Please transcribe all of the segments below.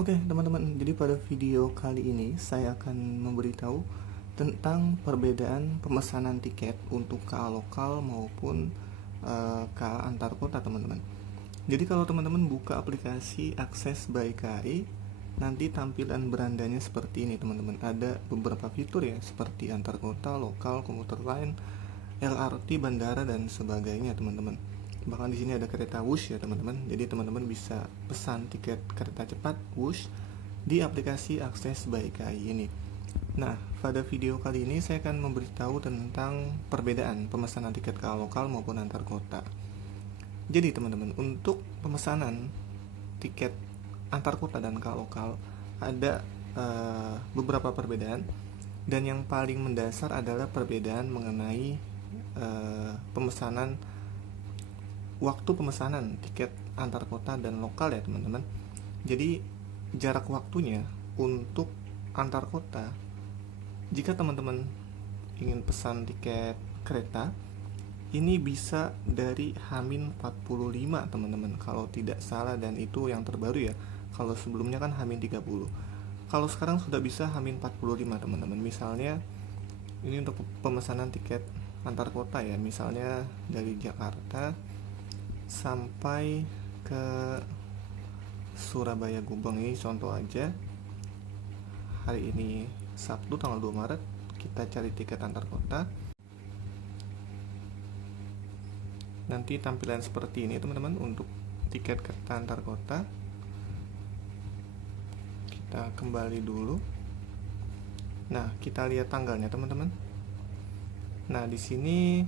Oke teman-teman, jadi pada video kali ini saya akan memberitahu tentang perbedaan pemesanan tiket untuk KA lokal maupun KA antar kota teman-teman. Jadi kalau teman-teman buka aplikasi Akses by KAI, nanti tampilan berandanya seperti ini teman-teman. Ada beberapa fitur ya, seperti antar kota, lokal, komuter lain, LRT, bandara dan sebagainya teman-teman. Bahkan di sini ada kereta Wush ya teman-teman. Jadi teman-teman bisa pesan tiket kereta cepat Wush di aplikasi Akses by KAI ini. Nah, pada video kali ini saya akan memberitahu tentang perbedaan pemesanan tiket KA lokal maupun antar kota. Jadi teman-teman, untuk pemesanan tiket antar kota dan KA lokal ada beberapa perbedaan, dan yang paling mendasar adalah perbedaan mengenai waktu pemesanan tiket antar kota dan lokal ya teman-teman. Jadi jarak waktunya untuk antar kota, jika teman-teman ingin pesan tiket kereta, ini bisa dari H-45 teman-teman kalau tidak salah, dan itu yang terbaru ya. Kalau sebelumnya kan H-30. Kalau sekarang sudah bisa H-45 teman-teman. Misalnya ini untuk pemesanan tiket antar kota ya, misalnya dari Jakarta sampai ke Surabaya Gubeng, ini contoh aja. Hari ini Sabtu tanggal 2 Maret, kita cari tiket antar kota. Nanti tampilan seperti ini teman-teman untuk tiket kereta antar kota. Kita kembali dulu. Nah, kita lihat tanggalnya teman-teman. Nah, di sini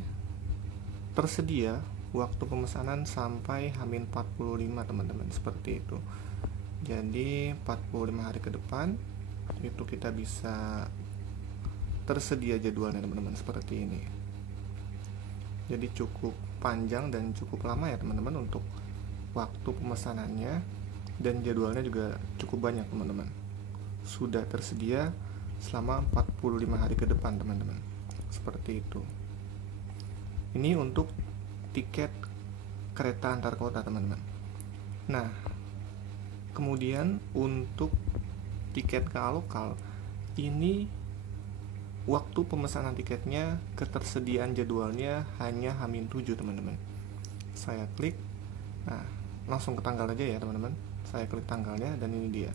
tersedia waktu pemesanan sampai H-45 teman-teman, seperti itu. Jadi 45 hari ke depan itu kita bisa tersedia jadwalnya teman-teman, seperti ini. Jadi cukup panjang dan cukup lama ya teman-teman untuk waktu pemesanannya, dan jadwalnya juga cukup banyak teman-teman. Sudah tersedia selama 45 hari ke depan teman-teman, seperti itu. Ini untuk tiket kereta antar kota teman-teman. Nah, kemudian untuk tiket KA lokal, ini waktu pemesanan tiketnya, ketersediaan jadwalnya hanya H-7 teman-teman. Saya klik, nah langsung ke tanggal aja ya teman-teman. Saya klik tanggalnya dan ini dia.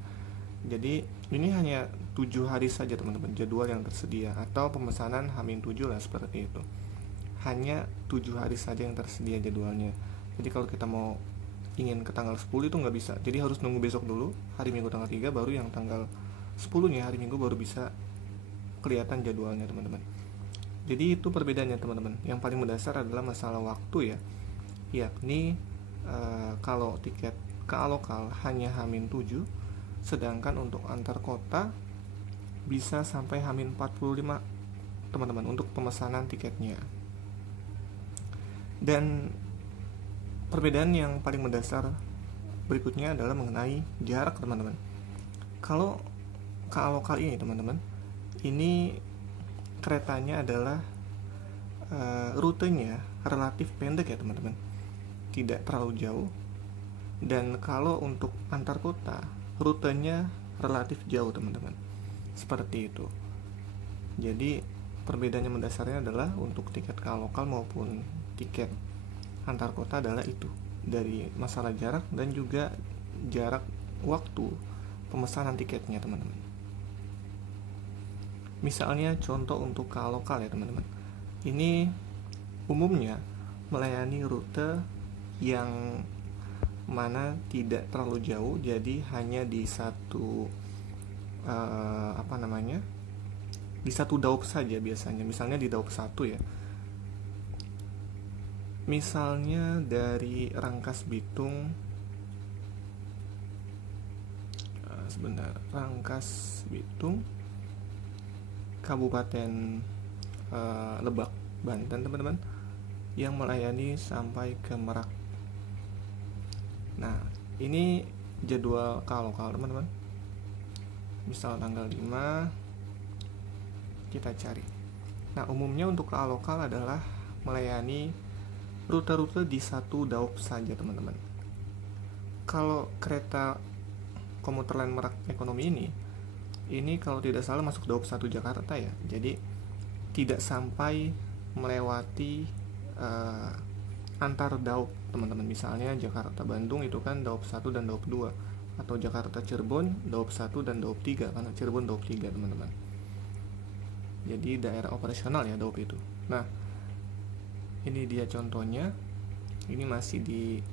Jadi ini hanya 7 hari saja teman-teman jadwal yang tersedia, atau pemesanan H-7 lah, seperti itu. Hanya 7 hari saja yang tersedia jadwalnya. Jadi kalau kita mau ingin ke tanggal 10 itu nggak bisa. Jadi harus nunggu besok dulu, hari Minggu tanggal 3, baru yang tanggal 10 nya hari Minggu baru bisa kelihatan jadwalnya teman-teman. Jadi itu perbedaannya teman-teman. Yang paling mendasar adalah masalah waktu ya. Yakni kalau tiket KA lokal hanya H-7, sedangkan untuk antar kota bisa sampai H-45 teman-teman untuk pemesanan tiketnya. Dan perbedaan yang paling mendasar berikutnya adalah mengenai jarak teman-teman. Kalau KA lokal ini teman-teman, ini keretanya adalah rutenya relatif pendek ya teman-teman, tidak terlalu jauh. Dan kalau untuk antar kota, rutenya relatif jauh teman-teman, seperti itu. Jadi perbedaannya mendasarnya adalah untuk tiket KA lokal maupun tiket antar kota adalah itu, dari masalah jarak dan juga jarak waktu pemesanan tiketnya teman-teman. Misalnya contoh untuk KA lokal ya teman-teman, ini umumnya melayani rute yang mana tidak terlalu jauh, jadi hanya di satu di satu daup saja biasanya. Misalnya di daup 1 ya, misalnya dari Rangkas Bitung, Rangkas Bitung Kabupaten Lebak, Banten teman-teman, yang melayani sampai ke Merak. Nah, ini jadwal KA lokal teman-teman. Misal tanggal 5 kita cari. Nah, umumnya untuk KA lokal adalah melayani rute-rute di satu daup saja teman-teman. Kalau kereta komuter lain Merak Ekonomi ini kalau tidak salah masuk Daup 1 Jakarta ya. Jadi tidak sampai melewati antar daup teman-teman. Misalnya Jakarta Bandung itu kan Daup 1 dan Daup 2, atau Jakarta Cirebon Daup 1 dan Daup 3, karena Cirebon Daup 3 teman-teman. Jadi daerah operasional ya daup itu. Nah, ini dia contohnya. Ini masih di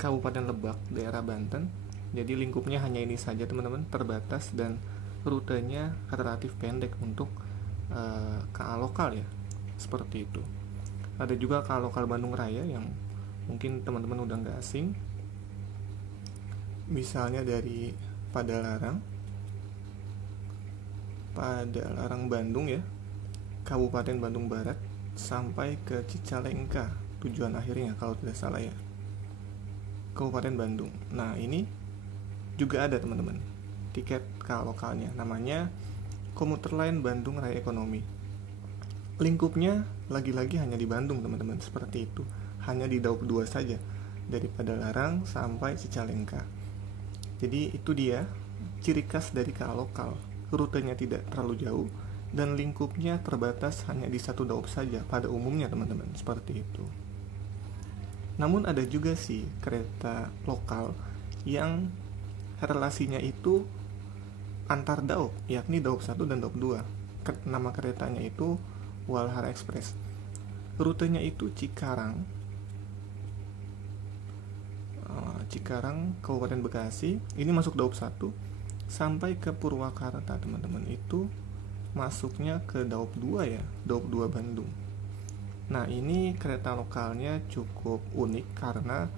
Kabupaten Lebak, daerah Banten. Jadi lingkupnya hanya ini saja teman-teman, terbatas dan rutenya relatif pendek untuk KA lokal ya, seperti itu. Ada juga KA lokal Bandung Raya yang mungkin teman-teman udah nggak asing, misalnya dari Padalarang Bandung ya, Kabupaten Bandung Barat sampai ke Cicalengka tujuan akhirnya kalau tidak salah ya, Kabupaten Bandung. Nah ini juga ada teman-teman tiket KA lokalnya, namanya Komuter Lain Bandung Raya Ekonomi. Lingkupnya lagi-lagi hanya di Bandung teman-teman, seperti itu, hanya di Daup 2 saja, dari Padalarang sampai Cicalengka. Jadi itu dia ciri khas dari KA lokal, rutenya tidak terlalu jauh dan lingkupnya terbatas hanya di satu daup saja pada umumnya teman-teman, seperti itu. Namun ada juga sih kereta lokal yang relasinya itu antar daup, yakni Daup 1 dan Daup 2. Nama keretanya itu Walahar Express. Rutenya itu Cikarang, Kabupaten Bekasi. Ini masuk Daup 1 sampai ke Purwakarta teman-teman. Itu masuknya ke Daup 2 ya, Daup 2 Bandung. Nah ini kereta lokalnya cukup unik karena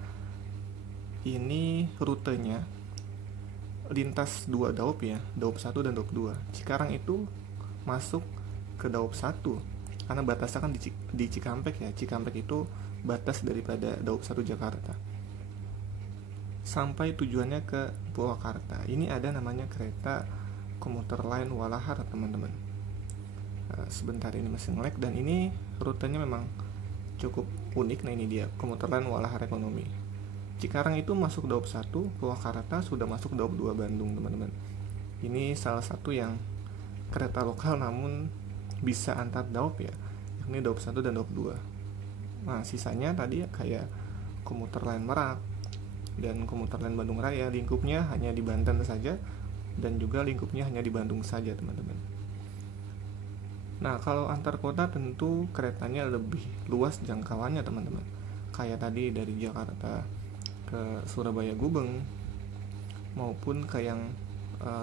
ini rutenya lintas 2 daup ya, Daup 1 dan Daup 2. Cikarang itu masuk ke Daup 1 karena batasnya kan di Cikampek ya. Cikampek itu batas daripada Daup 1 Jakarta. Sampai tujuannya ke Purwakarta. Ini ada namanya kereta komuter lain Walahar teman-teman. Sebentar ini masih nge-lag, dan ini rutenya memang cukup unik. Nah ini dia komuter lain Walahar Ekonomi. Cikarang itu masuk Daup 1, Purwakarta sudah masuk Daup 2 Bandung teman-teman. Ini salah satu yang kereta lokal namun bisa antar daup ya, yakni Daup 1 dan Daup 2. Nah sisanya tadi kayak komuter lain Merak dan komuter lain Bandung Raya, lingkupnya hanya di Banten saja dan juga lingkupnya hanya di Bandung saja teman-teman. Nah kalau antar kota tentu keretanya lebih luas jangkauannya teman-teman. Kayak tadi dari Jakarta ke Surabaya Gubeng maupun ke yang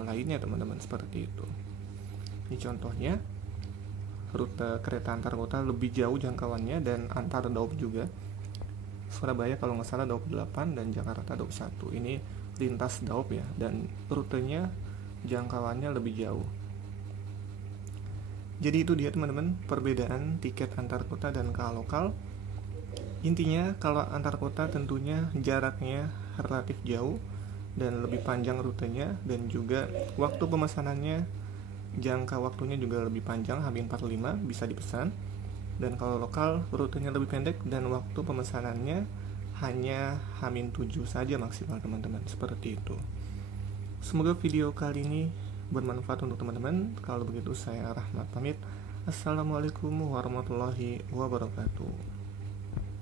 lainnya teman-teman, seperti itu. Ini contohnya rute kereta antar kota lebih jauh jangkauannya dan antar daup juga. Surabaya kalau nggak salah Daup 8 dan Jakarta Daup 1. Ini lintas daup ya, dan rutenya jangkauannya lebih jauh. Jadi itu dia teman-teman perbedaan tiket antar kota dan KA lokal. Intinya kalau antar kota tentunya jaraknya relatif jauh dan lebih panjang rutenya, dan juga waktu pemesanannya, jangka waktunya juga lebih panjang, H-45 bisa dipesan. Dan kalau lokal rutenya lebih pendek dan waktu pemesanannya hanya H-7 saja maksimal teman-teman, seperti itu. Semoga video kali ini bermanfaat untuk teman-teman. Kalau begitu saya Rahmat pamit. Assalamualaikum warahmatullahi wabarakatuh.